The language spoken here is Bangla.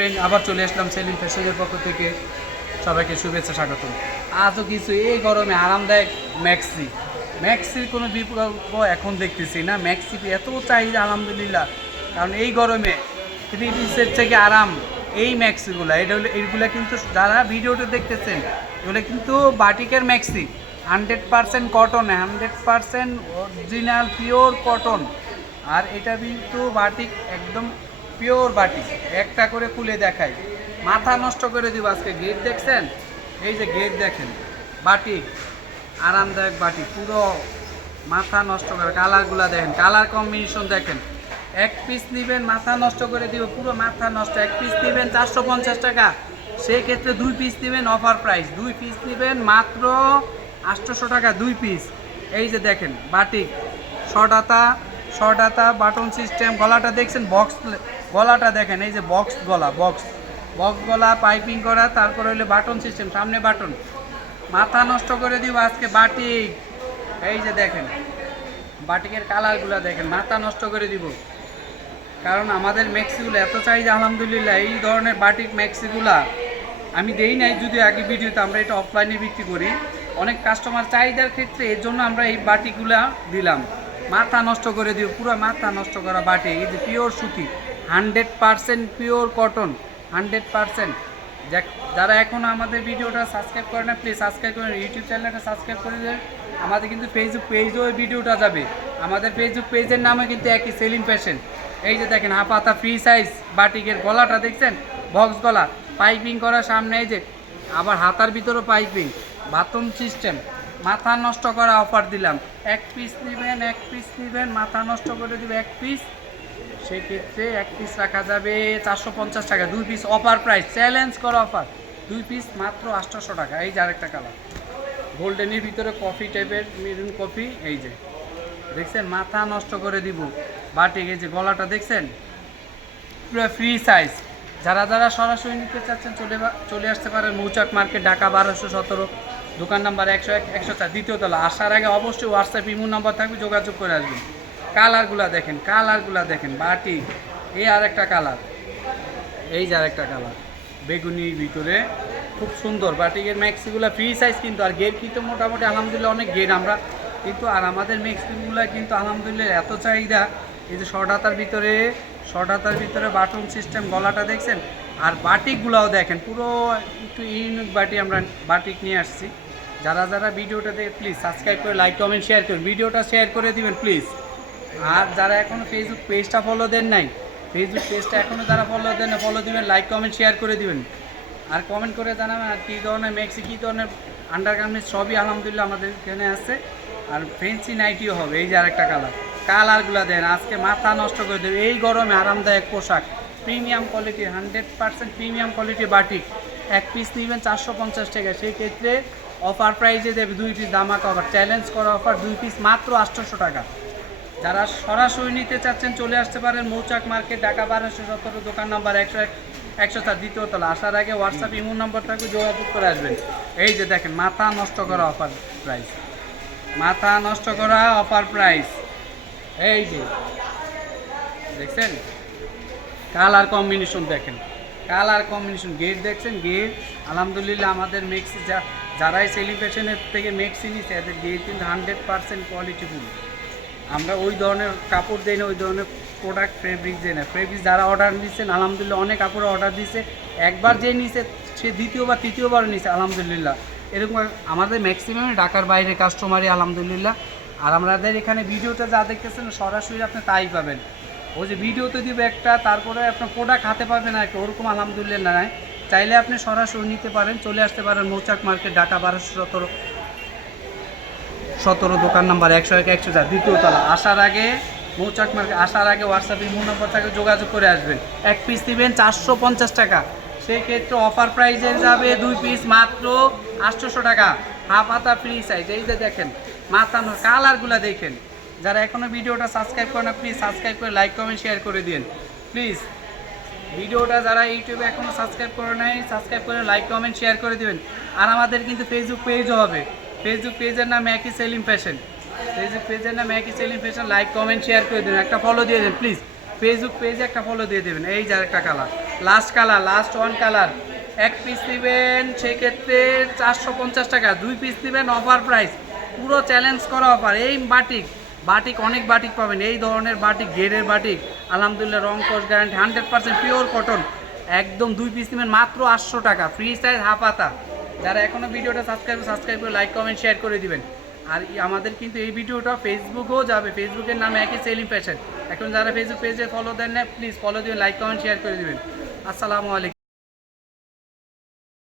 ফ্রেন্ড আবার চলে আসলাম সেলিম ফ্যাশনের পক্ষ থেকে। সবাইকে শুভেচ্ছা, স্বাগতম। আজও কিছু এই গরমে আরামদায়ক ম্যাক্সি। ম্যাক্সির কোনো বিকল্প এখন দেখতেছি না। ম্যাক্সি এত চাহিদা, আলহামদুলিল্লাহ। কারণ এই গরমে থ্রি পিসের থেকে আরাম এই ম্যাক্সিগুলো, এটা হলো এইগুলো কিন্তু যারা ভিডিওটা দেখতেছেন, এগুলো কিন্তু বাটিকের maxi. Hundred percent cotton hundred percent original pure cotton আর এটা কিন্তু বাটিক একদম পিওর বাটি, একটা করে খুলে দেখাই। মাথা নষ্ট করে দিব আজকে গেট দেখছেন? এই যে গেট দেখেন, বাটি, আরামদায়ক বাটি, পুরো মাথা নষ্ট করে কালারগুলো দেখেন, কালার কম্বিনেশন দেখেন। এক পিস নেবেন, মাথা নষ্ট করে দিব, পুরো মাথা নষ্ট, এক পিস নেবেন চারশো পঞ্চাশ টাকা। সেই ক্ষেত্রে দুই পিস নেবেন অফার প্রাইস দুই পিস নেবেন মাত্র আটশোশো টাকা দুই পিস এই যে দেখেন বাটিক শর্ট হাতা শর্ট হাতা বাটন সিস্টেম গলাটা দেখছেন বক্স গলাটা দেখেন, এই যে বক্স গলা বক্স বক্স গলা পাইপিং করা, তারপর হইলে বাটন সিস্টেম সামনে বাটন মাথা নষ্ট করে দিব আজকে বাটিক এই যে দেখেন বাটিকের কালারগুলো দেখেন, মাথা নষ্ট করে দিব। কারণ আমাদের ম্যাক্সিগুলো এত চাহিদা আলহামদুলিল্লাহ, এই ধরনের বাটিক ম্যাক্সিগুলা আমি দেই নাই যদি আগে ভিডিওতে আমরা এটা অফলাইনে বিক্রি করি। অনেক কাস্টমার চাহিদার ক্ষেত্রে এর জন্য আমরা এই বাটিগুলা দিলাম। মাথা নষ্ট করে দিব, পুরো মাথা নষ্ট করা বাটি এই যে পিওর সুতি। Hundred percent pure cotton, hundred percent. যারা এখনও আমাদের ভিডিওটা সাবস্ক্রাইব করে না প্লিজ সাবস্ক্রাইব করেন ইউটিউব চ্যানেলটা সাবস্ক্রাইব করে দেন আমাদের কিন্তু ফেসবুক পেজও এই ভিডিওটা যাবে। আমাদের ফেসবুক পেজের নামে কিন্তু একই সেলিং ফ্যাশন এই যে দেখেন, হাফাতা ফ্রি সাইজ বাটিকের গলাটা দেখছেন? বক্স গলা। পাইপিং করা সামনে এই যে, আবার হাতার ভিতরেও পাইপিং। বাথরুম সিস্টেম মাথা নষ্ট করা অফার দিলাম। এক পিস নেবেন, এক পিস নেবেন, মাথা নষ্ট করে দিবে এক পিস সেই ক্ষেত্রে এক পিস রাখা যাবে চারশো পঞ্চাশ টাকা। দুই পিস অফার প্রাইস চ্যালেঞ্জ করা অফার দুই পিস মাত্র আটশোশো টাকা। এই যে আরেকটা কালার গোল্ডেনের ভিতরে কফি টাইপের মেরুন কফি এই যে। দেখছেন? মাথা নষ্ট করে দিব। এই যে গলাটা দেখছেন? পুরো ফ্রি সাইজ যারা যারা সরাসরি নিতে চাচ্ছেন, চলে চলে আসতে পারেন মৌচাক মার্কেট, ঢাকা বারোশো সতেরো। দোকান নাম্বার একশো এক, একশো চার, দ্বিতীয় তলা। আসার আগে অবশ্যই হোয়াটসঅ্যাপ ইমো নাম্বার থাকবে, যোগাযোগ করে আসবেন। কালারগুলা দেখেন কালারগুলা দেখেন, বাটি। এই আর একটা কালার। এই যে আরেকটা কালার। বেগুনির ভিতরে খুব সুন্দর বাটিকের ম্যাক্সিগুলো ফ্রি সাইজ কিন্তু, আর গেট কিন্তু মোটামুটি আলহামদুলিল্লাহ অনেক গেট আমরা। কিন্তু, আর আমাদের ম্যাক্সিগুলো কিন্তু আলহামদুলিল্লাহ এত চাহিদা, এই যে শর্ট হাতার ভিতরে শর্ট হাতার ভিতরে বাটন সিস্টেম গলাটা দেখছেন? আর বাটিকগুলোও দেখেন, পুরো একটু ইউনিক বাটি আমরা বাটিক নিয়ে আসছি। যারা যারা ভিডিওটা দেখে প্লিজ সাবস্ক্রাইব করে লাইক কমেন্ট শেয়ার করুন। ভিডিওটা শেয়ার করে দিবেন প্লিজ আর যারা এখনও ফেসবুক পেজটা ফলো দেন নাই ফেসবুক পেজটা এখনও যারা ফলো দেন না ফলো দিবেন লাইক কমেন্ট শেয়ার করে দিবেন। আর কমেন্ট করে জানাবেন আর কী ধরনের মেক্সি কী ধরনের আন্ডারগার্মেন্টস সবই আলহামদুলিল্লাহ আমাদের এখানে আছে। আর ফেন্সি নাইটিও হবে, এই যে আরেকটা কালার কালারগুলো দেন, আজকে মাথা নষ্ট করে দেবে। এই গরমে আরামদায়ক পোশাক। Premium quality hundred percent premium quality batik এক পিস নেবেন চারশো পঞ্চাশ টাকা। সেই ক্ষেত্রে অফার প্রাইজে দেবে দুই পিস দামাক অফার চ্যালেঞ্জ করা অফার দুই পিস মাত্র আটশোশো টাকা। যারা সরাসরি নিতে চাচ্ছেন, চলে আসতে পারেন মৌচাক মার্কেট, ঢাকা বারোশো সতেরো, দোকান নাম্বার একশো এক, একশো চার, দ্বিতীয় তলা। আসার আগে হোয়াটসঅ্যাপ ইমো নাম্বার থাকবে, যোগাযোগ করে আসবেন। এই যে দেখেন, মাথা নষ্ট করা অফার প্রাইস। মাথা নষ্ট করা অফার প্রাইস। এই যে, দেখছেন? কালার কম্বিনেশন দেখেন। কালার কম্বিনেশন, গেট দেখছেন? গেট, আলহামদুলিল্লাহ আমাদের মেক্সি, যা, যারাই সেলিব্রেশনের থেকে মেক্সি নিচ্ছে এদের গেট কিন্তু হান্ড্রেড পার্সেন্ট কোয়ালিটিফুল আমরা ওই ধরনের কাপড় দিই না, ওই ধরনের প্রোডাক্ট ফেব্রিক দিই না। ফেব্রিক যারা অর্ডার দিচ্ছেন আলহামদুলিল্লাহ অনেক কাপড় অর্ডার দিচ্ছে একবার যে নিছে, সে দ্বিতীয়বার, তৃতীয়বার নিছে, আলহামদুলিল্লাহ। এরকম আমাদের ম্যাক্সিমাম ঢাকার বাইরে কাস্টমারই আলহামদুলিল্লাহ। আর আমাদের এখানে ভিডিওটা যা দেখতেছেন, সরাসরি আপনি তাই পাবেন। ওই যে ভিডিওতে দিবে একটা, তারপরে আপনার প্রোডাক্ট হাতে পাবেন আর ওরকম আলহামদুলিল্লাহ নাই। চাইলে আপনি সরাসরি নিতে পারেন, চলে আসতে পারেন মৌচাক মার্কেট, ঢাকা বারোশো সতেরো। সতেরো দোকান নাম্বার একশো এক, একশো চার, দ্বিতীয় তলা। আসার আগে, মৌচাক মার্কেট আসার আগে হোয়াটসঅ্যাপে ইমো নম্বর থাকে যোগাযোগ করে আসবেন। এক পিস দিবেন চারশো পঞ্চাশ টাকা। সেই ক্ষেত্রে অফার প্রাইজে যাবে দুই পিস মাত্র আটশোশো টাকা। হাফ হাতা ফ্রি সাইজ এই যে দেখেন মাথানোর কালারগুলো দেখেন। যারা এখনও ভিডিওটা সাবস্ক্রাইব করে না প্লিজ সাবস্ক্রাইব করে লাইক কমেন্ট শেয়ার করে দিন প্লিজ ভিডিওটা যারা ইউটিউবে এখনও সাবস্ক্রাইব করে নাই সাবস্ক্রাইব করে লাইক কমেন্ট শেয়ার করে দেবেন। আর আমাদের কিন্তু ফেসবুক পেজও হবে। ফেসবুক পেজের নাম একই সেলিম ফ্যাশন ফেসবুক পেজের নাম একই Selim fashion like comment share করে দেবেন। একটা ফলো দিয়ে দেবেন প্লিজ ফেসবুক পেজে একটা ফলো দিয়ে দেবেন। এই যার একটা colour last colour last one colour এক পিস নেবেন সেক্ষেত্রে চারশো পঞ্চাশ টাকা। দুই পিস নেবেন অফার প্রাইস পুরো চ্যালেঞ্জ করা অফার এই বাটিক বাটিক অনেক বাটিক পাবেন। এই ধরনের বাটিক গেরের বাটিক আলহামদুলিল্লাহ, রং কোর্স গ্যারান্টি হান্ড্রেড পিওর কটন একদম দুই পিস নেবেন মাত্র আটশো টাকা। ফ্রি সাইজ হাফ হাতা। যারা এখনও ভিডিওটা সাবস্ক্রাইব সাবস্ক্রাইব করে লাইক কমেন্ট শেয়ার করে দিবেন। আর আমাদের কিন্তু এই ভিডিওটা ফেসবুকেও যাবে। ফেসবুকের নামে একই সেলিং ফ্যাশন এখন যারা ফেসবুক পেজে ফলো দেন না প্লিজ ফলো দিবেন লাইক কমেন্ট শেয়ার করে দিবেন। আসসালামু আলাইকুম।